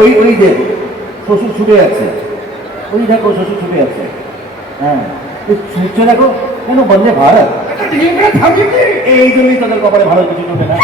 ওই ওই দেখ শ্বশুর ছুটে যাচ্ছে। ওই দেখো শ্বশুর ছুটে যাচ্ছে। হ্যাঁ। ছুটছে দেখো, কেন বন্ধে ভারত? এই জন্যই তাদের কপালে ভালো কিছু ঢোকে না।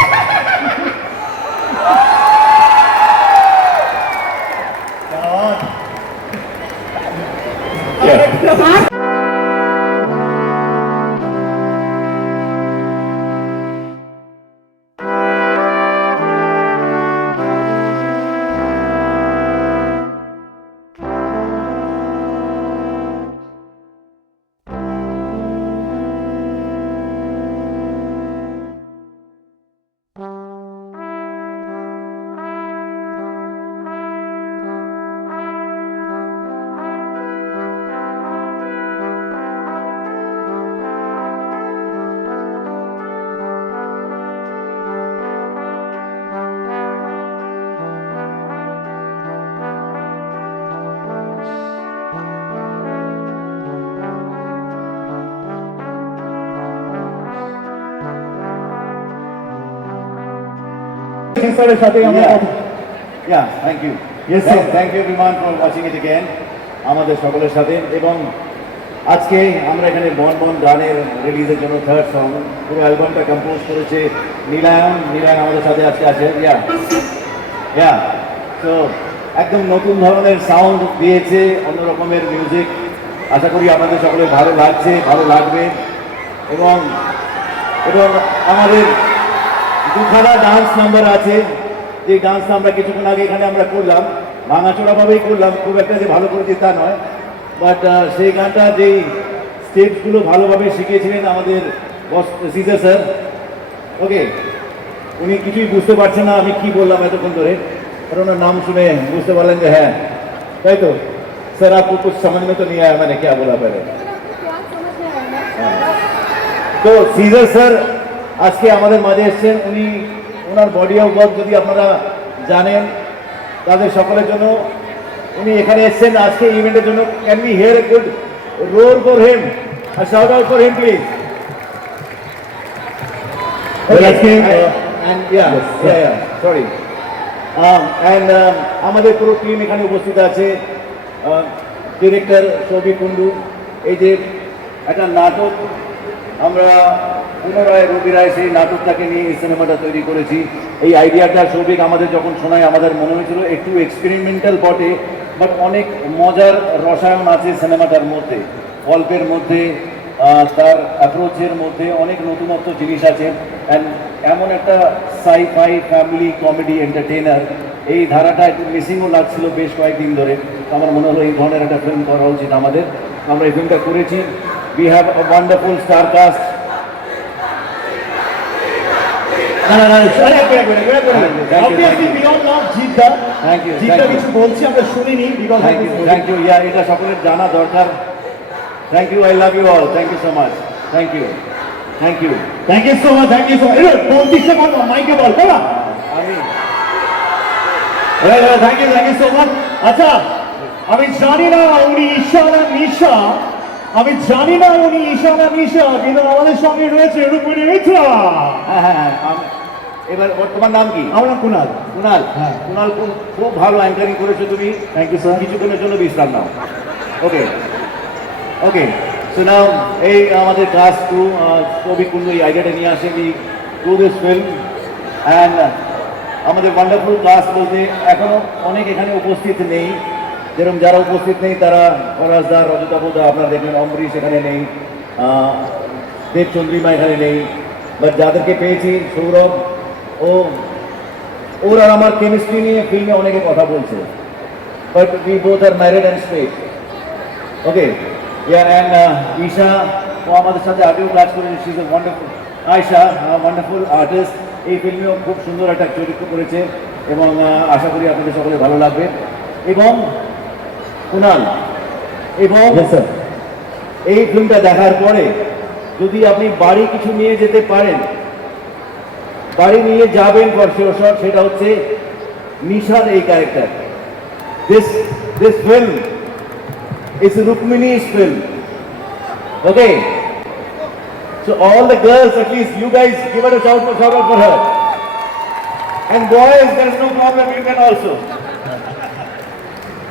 স্যারের সাথে আমরা Yeah, thank you. Yes, sir. Thank you everyone for watching it again. আমাদের সকলের সাথে। এবং আজকে আমরা এখানে বন বন গানের রিলিজের জন্য থার্ড সং পুরো অ্যালবামটা কম্পোজ করেছে নীলায়ন। নীলায়ন আমাদের সাথে আজকে আছে ইয়া ইয়া তো একদম নতুন ধরনের সাউন্ড দিয়েছে অন্য রকমের মিউজিক আশা করি আপনাদের সকলের ভালো লাগছে ভালো লাগবে। এবং এবং আমাদের দুখানা ডান্স নাম্বার আছে। যে ডান্স আমরা কিছুক্ষণ আগে এখানে আমরা করলাম ভাঙাচোড়াভাবেই করলাম খুব একটা যে ভালো করেছি তা নয়। বাট সেই গানটা যেই স্টেপসগুলো ভালোভাবে শিখিয়েছিলেন আমাদের সিজা স্যার ওকে উনি কিছুই বুঝতে পারছেন না আমি কি বললাম এতক্ষণ ধরে। কারণ ওনার নাম শুনে বুঝতে পারলেন যে হ্যাঁ তাই তো? স্যার আপু কুছ সামান্য তো নিয়ে আয় মানে কে বলা পারে তো সিজার স্যার আজকে আমাদের মাঝে এসেছেন উনি ওনার বডি অফ ওয়ার্ক যদি আপনারা জানেন তাদের সকলের জন্য। উনি এখানে এসেছেন আজকে ইভেন্টের জন্য। Can we hear a good roar for him R shout out for him please and um, আমাদের পুরো টিম এখানে উপস্থিত আছে। ডিরেক্টর সৌভিক কুন্ডু এই যে একটা নাটক আমরা পুনরায় রবি রায় সেই নাটকটাকে নিয়ে এই সিনেমাটা তৈরি করেছি। এই আইডিয়াটা সৌভিক আমাদের যখন শোনায়, আমাদের মনে হয়েছিল একটু এক্সপেরিমেন্টাল বটে বাট অনেক মজার রসায়ন আছে সিনেমাটার মধ্যে। গল্পের মধ্যে তার অ্যাপ্রোচের মধ্যে অনেক নতুনত্ব জিনিস আছে। অ্যান্ড এমন একটা সাই ফাই ফ্যামিলি কমেডি এন্টারটেইনার এই ধারাটা একটু মিসিংও লাগছিল বেশ কয়েকদিন ধরে। আমার মনে হলো এই ধরনের একটা ফিল্ম করা উচিত আমাদের। আমরা এই ফিল্মটা করেছি। We have a wonderful star cast না, না, না, Obviously, we all love Jeddah. Thank you, Jeddah thank you. কিছু বলছি, আমরা শুনিনি, because thank you thank you yeah এটা সকলের জানা দরকার। Thank you I love you all thank you so much thank you thank you Thank you so much, thank you so much. এবার বলতিসে বল, মাইকে বল, না। আমি। thank you, thank you so much. আচ্ছা, আমি জানি না উনি ঈশা না নিশা। আমি জানি না উনি ঈশা না নিশা কিন্তু আমাদের সঙ্গে রয়েছে রূপমণি মিত্রা। হ্যাঁ হ্যাঁ হ্যাঁ এবার তোমার নাম কি? আমরা কুনাল। কুনাল? হ্যাঁ। কুনাল খুব ভালো অ্যাঙ্কারিং করেছ তুমি। থ্যাংক ইউ স্যার কিছুক্ষণের জন্য বিশ্রাম নাও। ওকে ওকে সো নাও এই আমাদের কাজ টু কবি কুন্ডু এই আইডিয়াটা নিয়ে আসে the to this film and আমাদের ওয়ান্ডারফুল ক্লাস বলতে এখনও অনেক এখানে উপস্থিত নেই। যেরকম যারা উপস্থিত নেই তারা পরাজদা রজতাবুদা আপনারা দেখবেন অমরিশ এখানে নেই দেব চন্দ্রিমা এখানে নেই বা যাদেরকে পেয়েছি সৌরভ ও ওর আর আমার কেমিস্ট্রি নিয়ে ফিল্মে অনেকে কথা বলছে but we both are married and straight. Okay. Yeah, and uh, ও আমাদের সাথে আগেও কাজ করেছে she is a wonderful Ayesha wonderful artist এই ফিল্মেও খুব সুন্দর একটা চরিত্র করেছে এবং আশা করি আপনাদের সকলে ভালো লাগবে এবং কুনাল এবং. এই ফিল্মটা দেখার পরে যদি আপনি বাড়ি কিছু নিয়ে যেতে পারেন বাড়ি নিয়ে যাবেন ফর শিওর শট সেটা হচ্ছে নিশার এই character this film is Rukmini's film. Okay. So all the girls, at least you guys, give her a shout, shout out for her. And boys, there is no problem. You can also.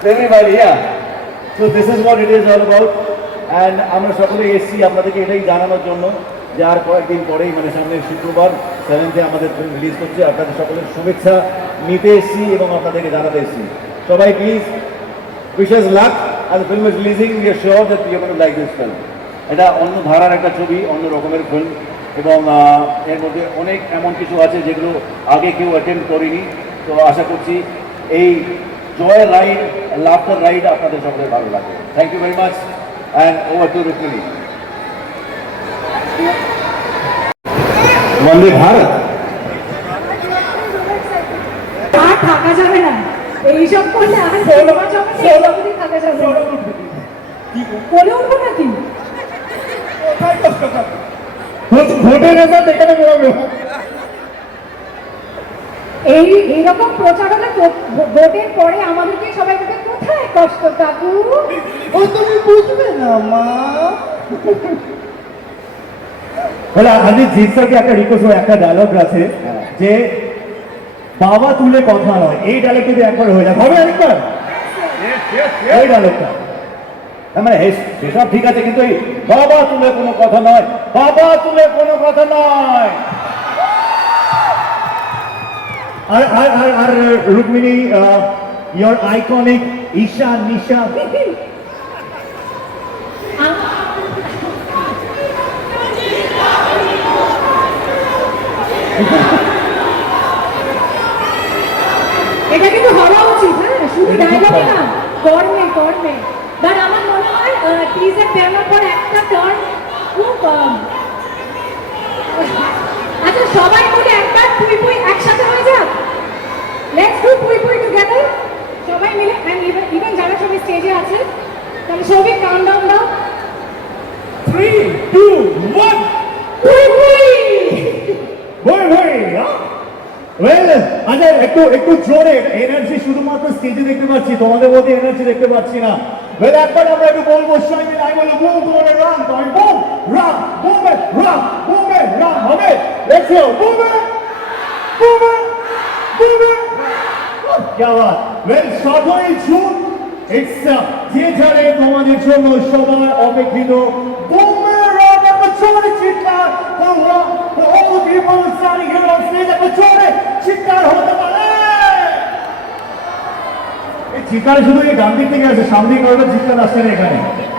Everybody, yeah. So this is what it is all about. And আমরা সকলে এসেছি আপনাদেরকে এটাই জানানোর জন্য যে আর কয়েকদিন পরেই মানে সামনের শুক্রবার সেভেন্থে আমাদের ফিল্ম রিলিজ করছে। আপনাদের সকলের শুভেচ্ছা নিতে এসেছি এবং আপনাদেরকে জানাতে এসেছি। সবাই প্লিজ উইশেস লাক আর film is releasing R sure that you gonna like this film এটা অন্য ধারার একটা ছবি অন্য রকমের ফিল্ম এবং এর মধ্যে অনেক এমন কিছু আছে যেগুলো আগে কেউ অ্যাটেন্ড করেনি। তো আশা করছি এই জয় রাইড লাফটার রাইড আপনাদের সকলের ভালো লাগে। Thank you very much and over to Rukmini বন্দে ভারত। আর থাকা যাবে না। এইসব করলে আর সিনেমা জগতে এইরকমই থাকা যাবে। না বলে উঠবো নাকি? ভোটের রেজাল্ট এখানে বেরোবে। এই এইরকম প্রচারণা ভোটের পরে আমাদেরকে সবাই বলবে কোথায় কষ্ট কাকু? ও তুমি বুঝবে না মা। বলে আজকে জিৎ স্যারকে একটা রিকোয়েস্ট একটা ডায়লগ আছে হ্যাঁ। যে বাবা তুলে কথা নয় এই ডায়লগ যদি একবার হয়ে যায় হবে আরেকবার? এই ডায়লগটা মানে সেসব ঠিক আছে কিন্তু এই বাবা তুলে কোনো কথা নয় বাবা তুলে কোনো কথা নয়। আর আর আর আর রুক্মিণী ইয়োর আইকনিক ঈশা নিশা এটা কিন্তু হওয়া উচিত হ্যাঁ শুধু ডায়লগে না কর্মে কর্মে বাট আমার মনে হয় টিজার বেরোনোর পর একটা টার্ন খুব আহ, আচ্ছা সবাই মিলে একবার পুই পুই একসাথে হয়ে যাক? লেটস ডু পুই পুই টুগেদার সবাই মিলে অ্যান্ড ইভেন ইভেন যারা সবাই স্টেজে আছে তাহলে সবাই কাউন্টডাউন দাও। থ্রি টু ওয়ান পুই পুই ভয় ভয় ওয়েল আচ্ছা একটু একটু জোরে এনার্জি শুধুমাত্র স্টেজে দেখতে পাচ্ছি তোমাদের মধ্যে এনার্জি দেখতে পাচ্ছি না। ওয়েল একবার আমরা একটু বলব সবাই মিলে আমি বলব বুম করে রান তো আমি বুম রান বুমে রান বুমে রান হবে। বুমে বুমে क्या बात वेल সতেরোই জুন ইটস থিয়েটারে তোমাদের জন্য সবার অপেক্ষিত বুমেরাং পেছনে চিৎকার তোমরা all the people standing here on stage পেছনে চিৎকার হতে পারে এই চিৎকার শুধু এই ডান দিক থেকে আসে সামনে কারোর চিৎকার আসছে না এখানে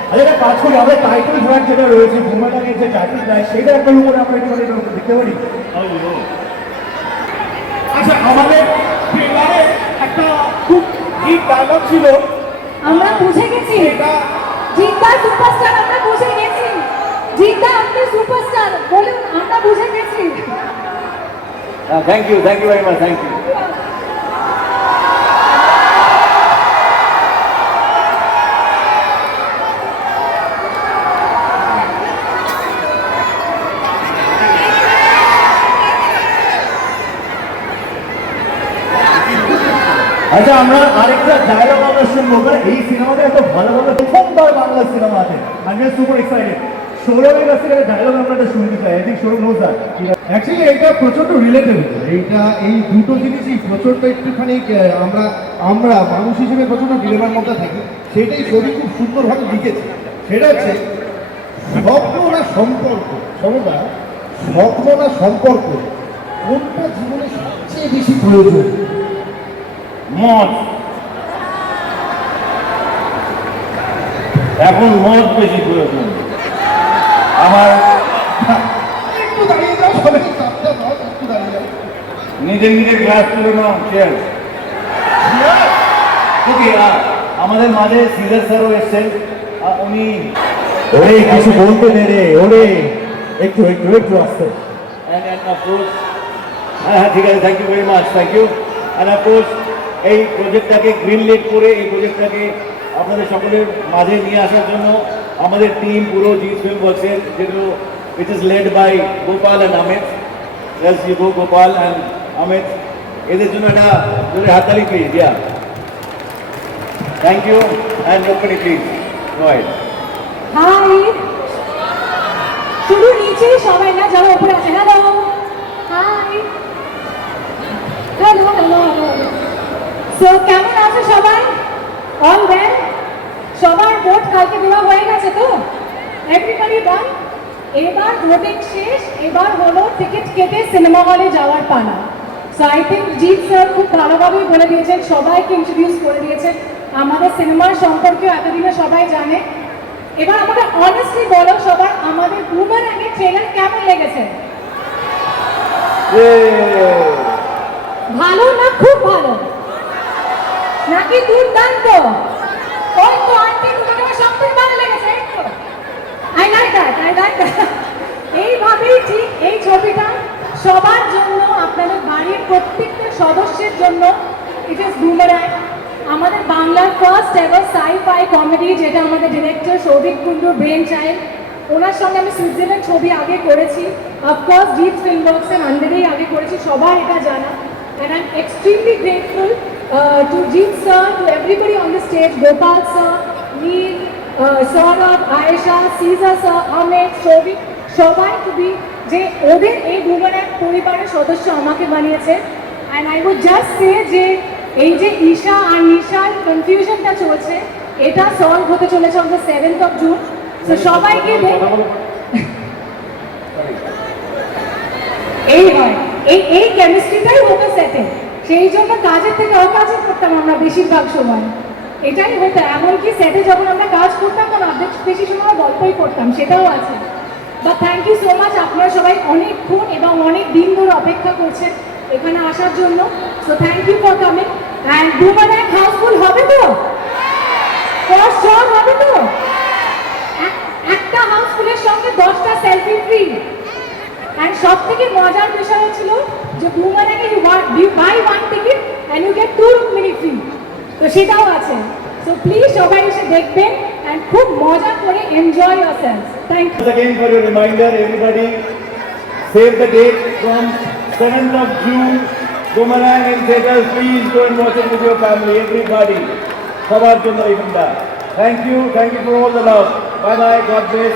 আচ্ছা একটা কাজ করি আমাদের টাইটেল ট্র্যাক যেটা রয়েছে বুমেরাঙের যে টাইটেল ট্র্যাক সেটা একটা উপরে আমরা একটু দেখতে পারি আচ্ছা আমাদের ট্রেলারে একটা খুব হিট ডায়লগ ছিল। আমরা বুঝে গেছি। জিদ্দা সুপারস্টার আমরা বুঝে গেছি। জিদ্দা আপনি সুপারস্টার বলুন আমরা বুঝে গেছি। Thank you thank you very much thank you আচ্ছা আমরা আরেকটা ডায়লগ আমরা শুনব। এই সিনেমাটা এত ভালো ভালো প্রথমবার বাংলা সিনেমাতে আমি সুপার এক্সাইটেড সৌরভের কাছ থেকে ডায়লগ আমরা একটা শুনতে চাই। I think Sourav knows that actually এটা প্রচণ্ড রিলেটেবল এইটা, এই দুটো জিনিসই প্রচণ্ড একটুখানি আমরা আমরা মানুষ হিসেবে প্রচণ্ড ডিলেমার মধ্যে থাকি। সেটাই ছবি খুব সুন্দরভাবে লিখেছে। সেটা হচ্ছে, স্বপ্ন না সম্পর্ক? সমতা স্বপ্ন না সম্পর্ক? কোনটা জীবনে সবচেয়ে বেশি প্রয়োজন? মদ। এখন মদ বেশি প্রয়োজন। আমার নিজের নিজের ক্লাস তুলে নাও চেয়ার ওকে আমাদের মাঝে সিজার স্যারও এসছেন। উনি ওরে কিছু বলতে দে রে ওরে। একটু একটু একটু আসতে। হ্যাঁ হ্যাঁ ঠিক আছে thank you very much thank you and of course এই প্রজেক্টটাকে গ্রিন লিট করে এই প্রজেক্টটাকে আপনাদের সকলের মাঝে নিয়ে আসার জন্য আমাদের টিম পুরো জি ফিল্ম ওয়ার্কসের যেগুলো which is led by Gopal and Amit S U Gopal and Amit এদের জন্য একটা জোরে হাততালি please yeah thank you and Rukmini please right hi শুধু নিচে সবাই না যারা উপরে আছে hello. Hi hello hello hello. So কেমন আছে সবাই? অল ওয়েল সবার ভোট কালকে দেওয়া হয়ে গেছে তো? এভরিবাডি ডান এবার ভোটিং শেষ এবার হলো টিকিট কেটে সিনেমা হলে যাওয়ার পালা। So I think Jeet sir খুব ভালোভাবেই বলে দিয়েছেন সবাইকে ইন্ট্রোডিউস করে দিয়েছেন। আমাদের সিনেমার সম্পর্কে এতদিনে সবাই জানে। এবার আমাকে অনেস্টলি বলো সবার আমাদের বুমার আগে ট্রেলার কেমন লেগেছে? ভালো না খুব ভালো? নাকি দুর্দান্ত? ওই তো আন্টি তোমাকে আমার ভালো লেগেছে I like that I like that এইভাবেই ঠিক এই ছবিটা সবার জন্য, আপনাদের বাড়ির প্রত্যেকটা সদস্যের জন্য ইট ইজ বুমারাং আমাদের বাংলার first ever sci fi comedy যেটা আমাদের director Souvik Kundu brain child ওনার সঙ্গে আমি সুইজারল্যান্ড ছবি আগে করেছি। অফকোর্স জিৎ ফিল্ম বক্সের আন্ডারেই আগে করেছি সবার এটা জানা। And I'm extremely grateful uh, to Jeet sir, to everybody on the stage, Gopal sir, Neil, uh, Saurabh, Aisha, Caesar sir, Amit, Shobik, সবাই খুবই যে ওদের এই বুমের এক পরিবারের সদস্য আমাকে বানিয়েছে। And I would just say যে এই যে ঈশা আর নিশার কনফিউশনটা চলছে এটা সলভ হতে চলেছে on the seventh of June তো সবাইকে এই হয়। এই এই কেমিস্ট্রিটাই হতো সেটে সেই জন্য কাজের থেকে অকাজে করতাম আমরা বেশিরভাগ সময়। এটাই হতো, এমনকি সেটে যখন আমরা কাজ করতাম, তখন অর্ধেক বেশি সময় গল্পই করতাম, সেটাও আছে। বা থ্যাংক ইউ সো মাচ আপনারা সবাই অনেকক্ষণ এবং অনেক দিন ধরে অপেক্ষা করছেন এখানে আসার জন্য। So thank you for coming and ডুমান এক হাউসফুল হবে তো? ফার্স্ট হবে তো? এক- একটা হাউসফুলের সঙ্গে দশটা সেলফি ফ্রি অ্যান্ড সব থেকে মজার বিষয় হচ্ছিল যে বুমারাঙ্গে you you buy one ticket and you get two minute free তো সেটাও আছে সো প্লিজ সবাই এসে দেখবেন অ্যান্ড খুব মজা করে enjoy year sales thank you Once again for your reminder, everybody, save the date from 7th of June. Boomerang in theaters, please go and watch it with your family, everybody. সবার জন্য ইভেন্টটা thank you thank you for all the love bye bye God bless